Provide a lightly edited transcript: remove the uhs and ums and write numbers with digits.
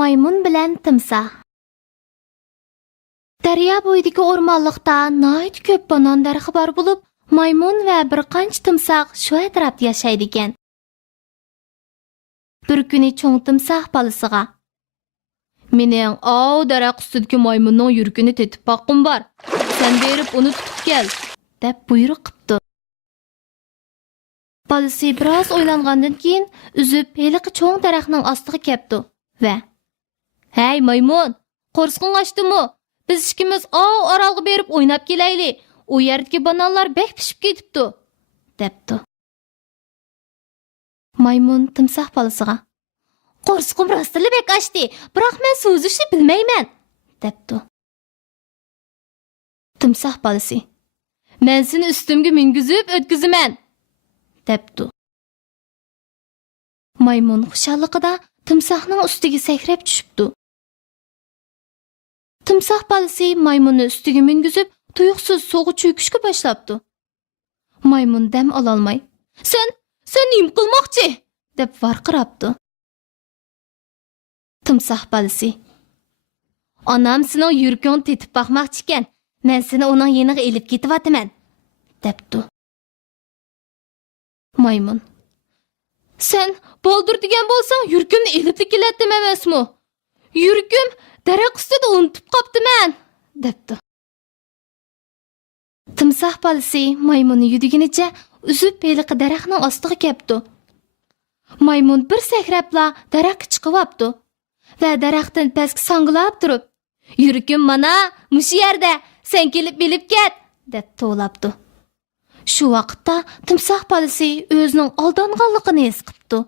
Maymun bilan timsoh. Daryo bo'yidagi o'rmonliqda nihoyat ko'p banan darxi bor bo'lib, maymun va bir qancha timsoh shu atrofda yashaydi ekan. Bir kuni cho'ng timsoh bolasiga: "Mening daraxt ustidagi maymunning yurkini tetib boqqim bor. Sen berib uni tutib kel", deb buyruq qildi. Bolasi biroz o'ylangandan keyin uzib heliqi cho'ng daraxtning ostiga keldi va: "Hey maymun, qo'rsqing ochdimi? Biz ikkimiz orolga berib o'ynab kelaylik. U yerdagi bananlar bek pishib ketibdi", debdi. Maymun timsoh bolasiga: "Qo'rsqim rostila bek ochdi, biroq men so'zishni bilmayman", debdi. Timsoh bolasi: "Men seni ustimga mingizib o'tkazaman", debdi. Maymun xushalligida timsohning ustiga sakrab tushibdi. Timsoh bolasi maymunni ustiga mingizib, tuyuqsiz suvga cho'kishga boshlabdi. Maymun dam ololmay: "Sen nim qilmoqchi?" deb varqirabdi. Timsoh bolasi: "Onam sening yurkingni tetib boqmoqchi ekan. Men seni uning yeniga elib ketyapman", debdi. Maymun: "Sen boldir degan bo'lsang, yurkimni elib kelatdim emasmi? Yurkim daraxt ustida unutib qoptiman", debdi. Timsoh bolasi maymunni yudugunicha uzib heliqi daraxtning ostiga kelibdi. Maymun bir sakrabla daraxtga chiqib olibdi va daraxtdan pastga sangilab turib: "Yurkim mana mush yerda, sen kelib bilib ket", deb to'labdi. Shu vaqtda timsoh bolasi o'zining aldanganligini his qilibdi.